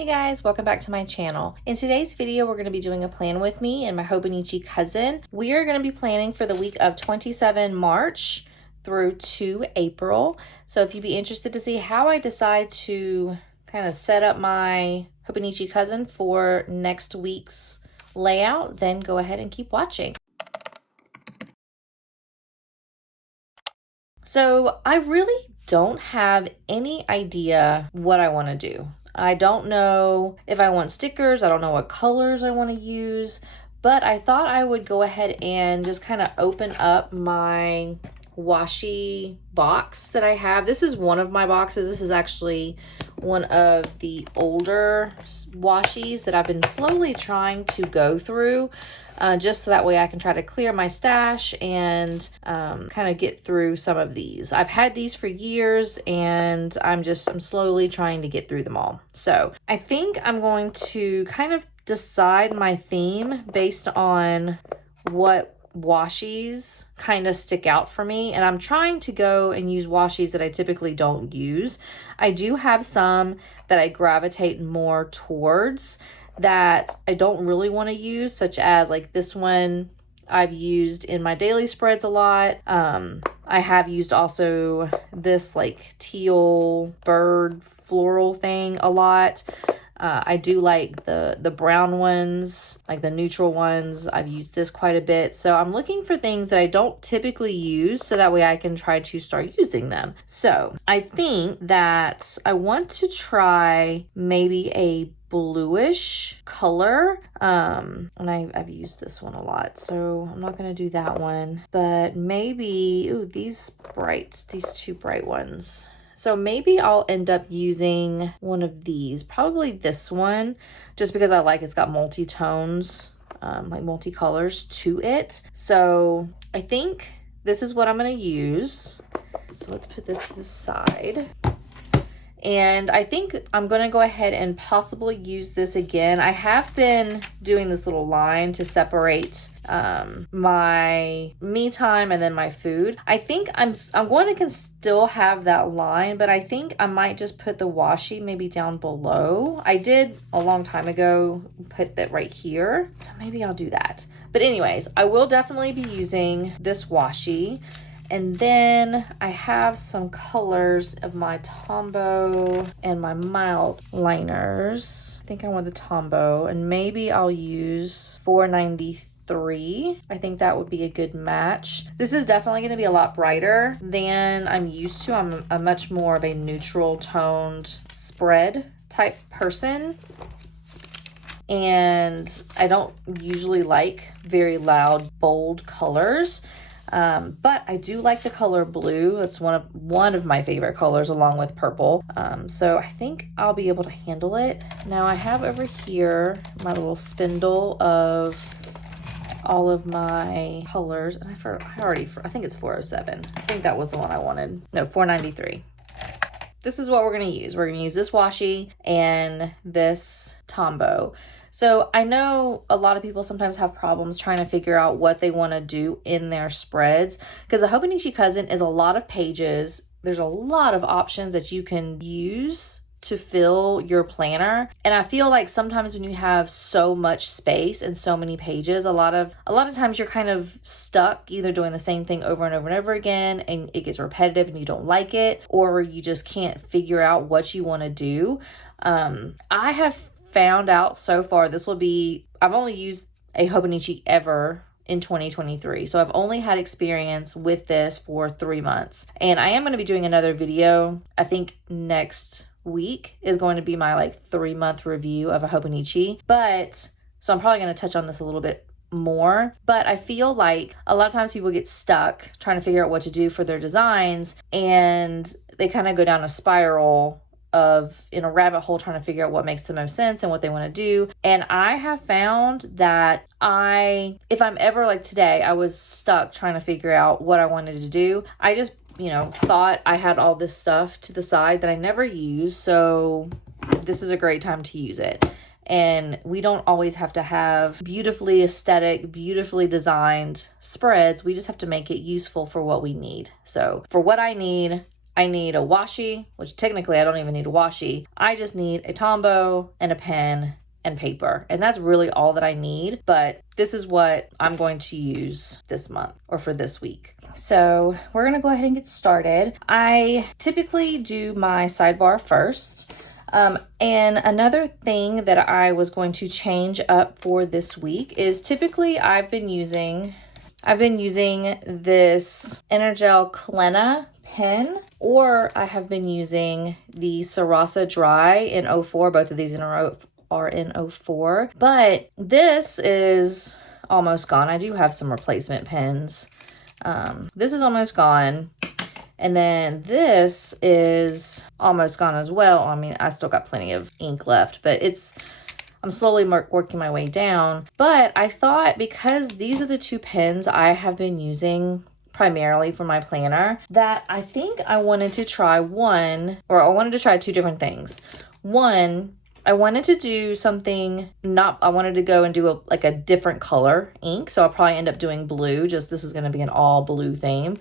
Hey guys, welcome back to my channel. In today's video, we're going to be doing a plan with me and my Hobonichi cousin. We are going to be planning for the week of 27 March through 2 April. So if you'd be interested to see how I decide to kind of set up my Hobonichi cousin for next week's layout, then go ahead and keep watching. So I really don't have any idea what I want to do. I don't know if I want stickers. I don't know what colors I want to use, but I thought I would go ahead and just kind of open up my washi box that I have. This is one of my boxes. This is actually one of the older washis that I've been slowly trying to go through. Just so that way I can try to clear my stash and kind of get through some of these. I've had these for years and I'm slowly trying to get through them all. So I think I'm going to kind of decide my theme based on what washis kind of stick out for me, and I'm trying to go and use washis that I typically don't use. I do have some that I gravitate more towards that I don't really want to use, such as like this one I've used in my daily spreads a lot. I have used also this like teal bird floral thing a lot. I do like the brown ones, like the neutral ones. I've used this quite a bit. So I'm looking for things that I don't typically use so that way I can try to start using them. So I think that I want to try maybe a bluish color. And I've used this one a lot, so I'm not going to do that one, but maybe, ooh, these two bright ones. So maybe I'll end up using one of these, probably this one, just because I like it's got multi-tones, like multi-colors to it. So I think this is what I'm going to use. So let's put this to the side. And I think I'm going to go ahead and possibly use this again. I have been doing this little line to separate my me time and then my food. I think I'm going to can still have that line, but I think I might just put the washi maybe down below. I did a long time ago put that right here, so maybe I'll do that. But anyways, I will definitely be using this washi. And then I have some colors of my Tombow and my mild liners. I think I want the Tombow, and maybe I'll use 493. I think that would be a good match. This is definitely going to be a lot brighter than I'm used to. I'm a much more of a neutral toned spread type person. And I don't usually like very loud, bold colors. But I do like the color blue. That's one of my favorite colors along with purple. So I think I'll be able to handle it. Now I have over here my little spindle of all of my colors, and I think it's 407. I think that was the one I wanted. No, 493. This is what we're going to use. We're going to use this washi and this Tombow. So I know a lot of people sometimes have problems trying to figure out what they want to do in their spreads, because the Hobonichi cousin is a lot of pages. There's a lot of options that you can use to fill your planner. And I feel like sometimes when you have so much space and so many pages, a lot of times you're kind of stuck either doing the same thing over and over and over again, and it gets repetitive and you don't like it, or you just can't figure out what you want to do. I have found out so far I've only used a Hobonichi ever in 2023. So I've only had experience with this for 3 months. And I am going to be doing another video. I think next week is going to be my like 3-month review of a Hobonichi. So I'm probably going to touch on this a little bit more, but I feel like a lot of times people get stuck trying to figure out what to do for their designs, and they kind of go down a spiral in a rabbit hole trying to figure out what makes the most sense and what they want to do. And I have found that if I'm ever like today, I was stuck trying to figure out what I wanted to do. I just, thought I had all this stuff to the side that I never use. So this is a great time to use it. And we don't always have to have beautifully aesthetic, beautifully designed spreads. We just have to make it useful for what we need. So for what I need, I need a washi, which technically I don't even need a washi. I just need a Tombow and a pen and paper. And that's really all that I need. But this is what I'm going to use this month or for this week. So we're going to go ahead and get started. I typically do my sidebar first. And another thing that I was going to change up for this week is typically I've been using this Energel Klena pen, or I have been using the Sarasa Dry in 04. Both of these are in 04, but this is almost gone. I do have some replacement pens. This is almost gone. And then this is almost gone as well. I mean, I still got plenty of ink left, but I'm slowly working my way down. But I thought, because these are the two pens I have been using primarily for my planner, that I think I wanted to try two different things. One, I wanted to do something I wanted to go and do a different color ink. So I'll probably end up doing blue. This is going to be an all blue theme.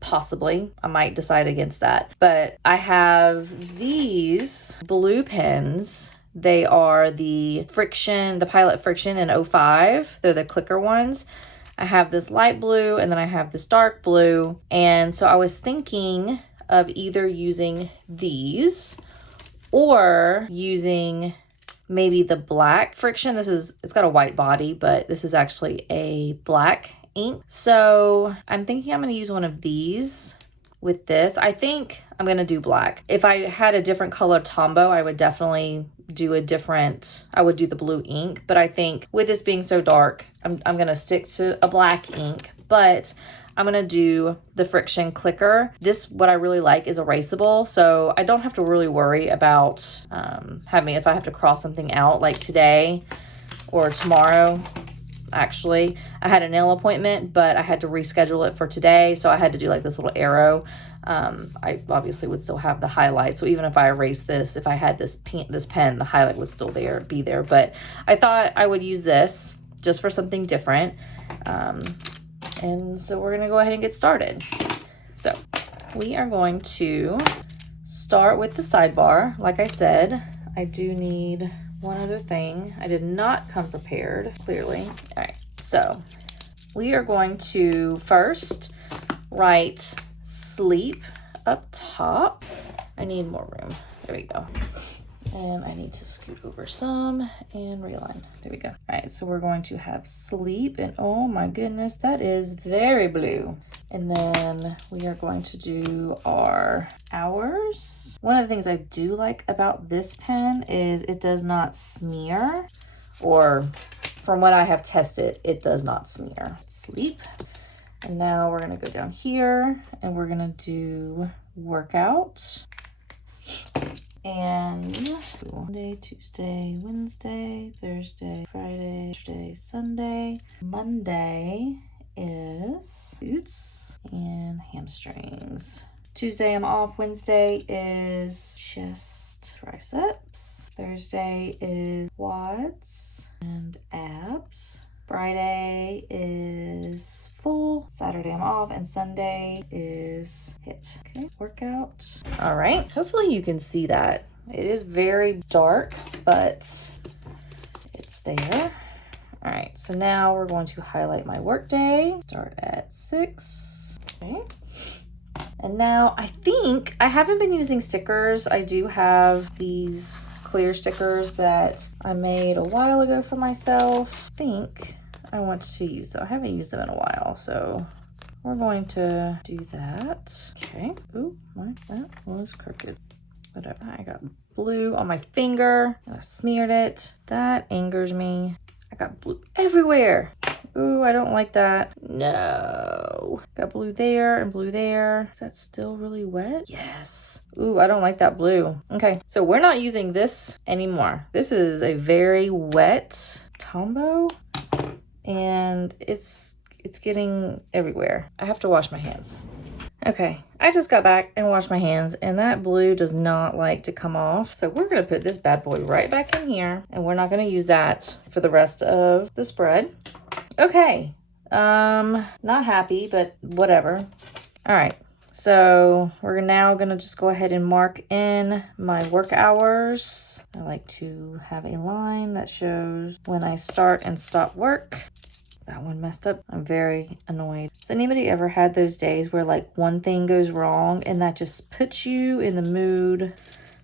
Possibly. I might decide against that. But I have these blue pens. They are the Pilot Friction in 05. They're the clicker ones. I have this light blue and then I have this dark blue. And so I was thinking of either using these or using maybe the black Friction. It's got a white body, but this is actually a black ink. So I'm thinking I'm going to use one of these with this. I think I'm going to do black. If I had a different color Tombow, I would definitely do the blue ink. But I think with this being so dark, I'm going to stick to a black ink. But I'm going to do the Friction clicker. What I really like is erasable, so I don't have to really worry about if I have to cross something out like today or tomorrow. Actually, I had a nail appointment, but I had to reschedule it for today, so I had to do like this little arrow. I obviously would still have the highlight, so even if I erase this, if I had this pen, the highlight would still be there. But I thought I would use this just for something different. And so we're going to go ahead and get started. So we are going to start with the sidebar. Like I said, I do need one other thing. I did not come prepared, clearly. All right, so we are going to first write sleep up top. I need more room. There we go. And I need to scoot over some and realign. There we go. All right, so we're going to have sleep, and oh my goodness, that is very blue. And then we are going to do our hours. One of the things I do like about this pen is it does not smear, or from what I have tested, it does not smear. Sleep. And now we're gonna go down here and we're gonna do workout. And Monday, Tuesday, Wednesday, Thursday, Friday, Saturday, Sunday. Monday is glutes and hamstrings. Tuesday I'm off. Wednesday is chest, triceps. Thursday is quads and abs. Friday is full. Saturday I'm off, and Sunday is hit. Okay, workout. All right, hopefully you can see that. It is very dark, but it's there. All right, so now we're going to highlight my work day. Start at 6. Okay. And now I think I haven't been using stickers. I do have these clear stickers that I made a while ago for myself. I think I want to use them. I haven't used them in a while, so we're going to do that. Okay. Ooh, that was crooked. Whatever. I got blue on my finger. I smeared it. That angers me. I got blue everywhere. Ooh, I don't like that. No. Got blue there and blue there. Is that still really wet? Yes. Ooh, I don't like that blue. Okay, so we're not using this anymore. This is a very wet Tombow, and it's getting everywhere. I have to wash my hands. Okay, I just got back and washed my hands, and that blue does not like to come off. So we're gonna put this bad boy right back in here, and we're not gonna use that for the rest of the spread. Okay, not happy, but whatever. All right, So we're now gonna just go ahead and mark in my work hours. I like to have a line that shows when I start and stop work. That one messed up. I'm very annoyed. Has anybody ever had those days where like one thing goes wrong and that just puts you in the mood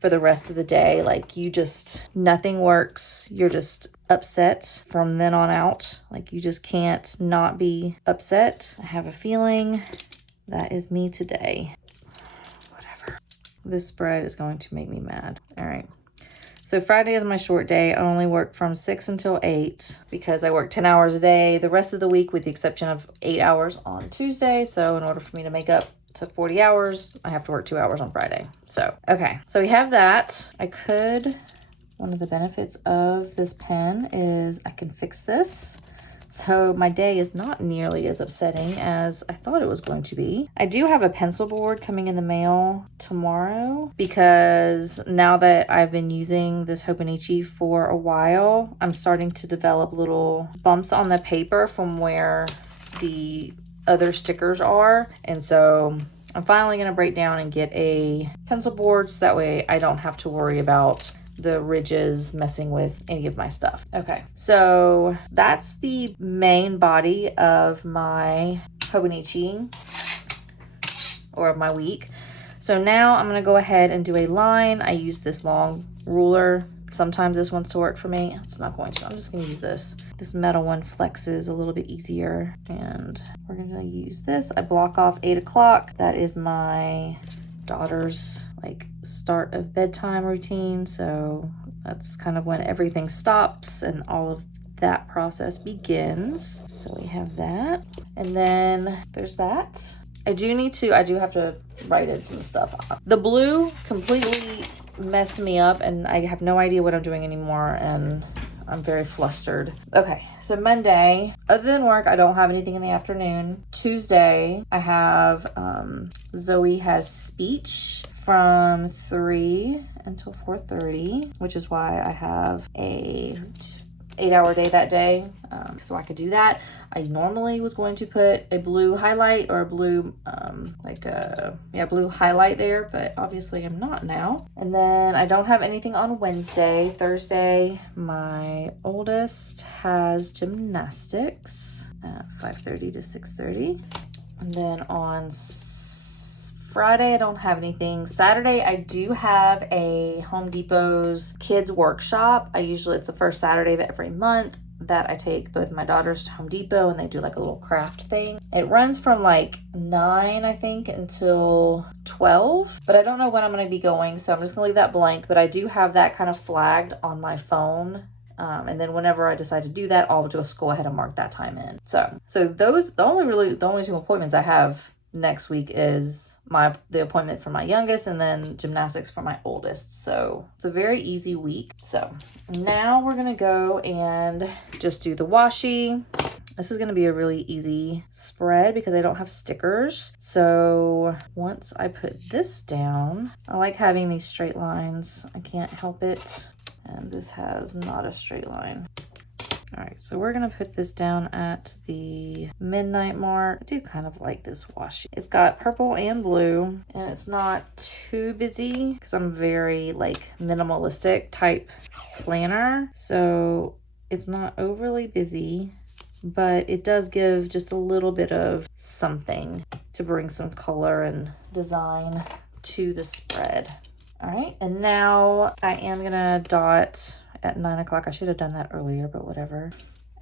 for the rest of the day? Like you just, nothing works. You're just upset from then on out. Like you just can't not be upset. I have a feeling that is me today. Whatever. This spread is going to make me mad. All right. So Friday is my short day. I only work from 6 until 8 because I work 10 hours a day the rest of the week with the exception of 8 hours on Tuesday. So in order for me to make up to 40 hours, I have to work 2 hours on Friday. So, okay. So we have that. One of the benefits of this pen is I can fix this. So my day is not nearly as upsetting as I thought it was going to be. I do have a pencil board coming in the mail tomorrow because now that I've been using this Hobonichi for a while, I'm starting to develop little bumps on the paper from where the other stickers are. And so I'm finally going to break down and get a pencil board so that way I don't have to worry about the ridges messing with any of my stuff. Okay, so that's the main body of my Hobonichi or of my week. So now I'm gonna go ahead and do a line. I use this long ruler. Sometimes this wants to work for me. It's not going to. I'm just gonna use this. This metal one flexes a little bit easier and we're gonna use this. I block off 8 o'clock. That is my daughter's like start of bedtime routine, so that's kind of when everything stops and all of that process begins. So we have that, and then there's that. I do have to write in some stuff. The blue completely messed me up and I have no idea what I'm doing anymore and I'm very flustered. Okay, so Monday, other than work, I don't have anything in the afternoon. Tuesday, I have, Zoe has speech from 3 until 4:30, which is why I have a 8-hour day that day, so I could do that. I normally was going to put a blue highlight or a blue, blue highlight there, but obviously I'm not now. And then I don't have anything on Wednesday. Thursday, my oldest has gymnastics at 5:30 to 6:30. And then on Friday, I don't have anything. Saturday, I do have a Home Depot's kids workshop. It's the first Saturday of every month that I take both my daughters to Home Depot and they do like a little craft thing. It runs from like 9, I think, until 12, but I don't know when I'm going to be going, so I'm just going to leave that blank, but I do have that kind of flagged on my phone. And then whenever I decide to do that, I'll just go ahead and mark that time in. So the only 2 appointments I have next week is the appointment for my youngest and then gymnastics for my oldest. So it's a very easy week. So now we're gonna go and just do the washi. This is gonna be a really easy spread because I don't have stickers. So once I put this down, I like having these straight lines. I can't help it. And this has not a straight line. All right, so we're gonna put this down at the midnight mark. I do kind of like this washi. It's got purple and blue, and it's not too busy because I'm very like minimalistic type planner. So it's not overly busy, but it does give just a little bit of something to bring some color and design to the spread. All right, and now I am gonna dot at 9 o'clock. I should have done that earlier, but whatever.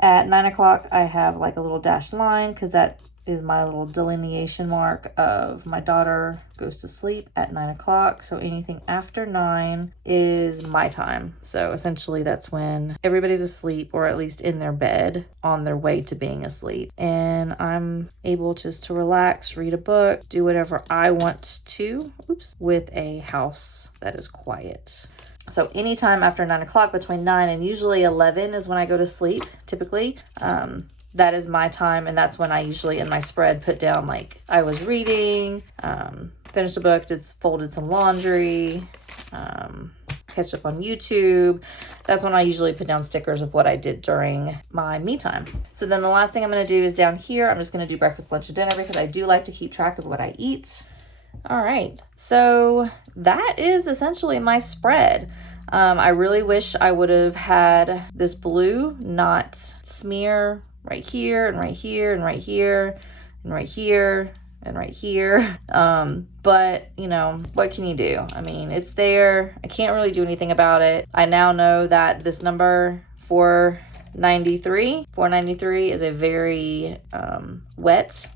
At 9 o'clock, I have like a little dashed line because that is my little delineation mark of my daughter goes to sleep at 9 o'clock. So anything after 9 is my time. So essentially that's when everybody's asleep or at least in their bed on their way to being asleep. And I'm able just to relax, read a book, do whatever I want to, with a house that is quiet. So anytime after 9 o'clock, between 9 and usually 11 is when I go to sleep, typically. That is my time, and that's when I usually in my spread put down like I was reading, finished a book, just folded some laundry, catch up on YouTube. That's when I usually put down stickers of what I did during my me time. So then the last thing I'm going to do is down here, I'm just going to do breakfast, lunch, and dinner because I do like to keep track of what I eat. All right, so that is essentially my spread. I really wish I would have had this blue not smear right here and right here and right here and right here and right here. But you know, what can you do? I mean, it's there. I can't really do anything about it. I now know that this number 493 is a very wet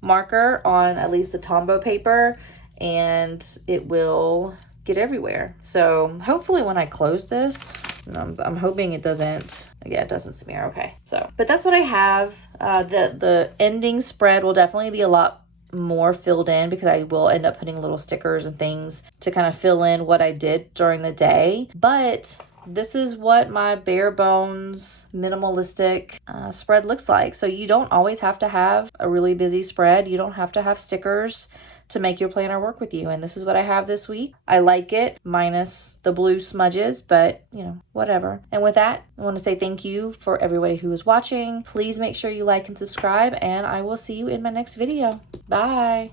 marker on at least the Tombow paper, and it will get everywhere. So hopefully when I close this, I'm hoping it doesn't, yeah, it doesn't smear. Okay, so, but that's what I have. The ending spread will definitely be a lot more filled in because I will end up putting little stickers and things to kind of fill in what I did during the day. But this is what my bare bones minimalistic spread looks like. So you don't always have to have a really busy spread. You don't have to have stickers to make your planner work with you. And this is what I have this week. I like it, minus the blue smudges, but you know, whatever. And with that, I want to say thank you for everybody who is watching. Please make sure you like and subscribe, and I will see you in my next video. Bye.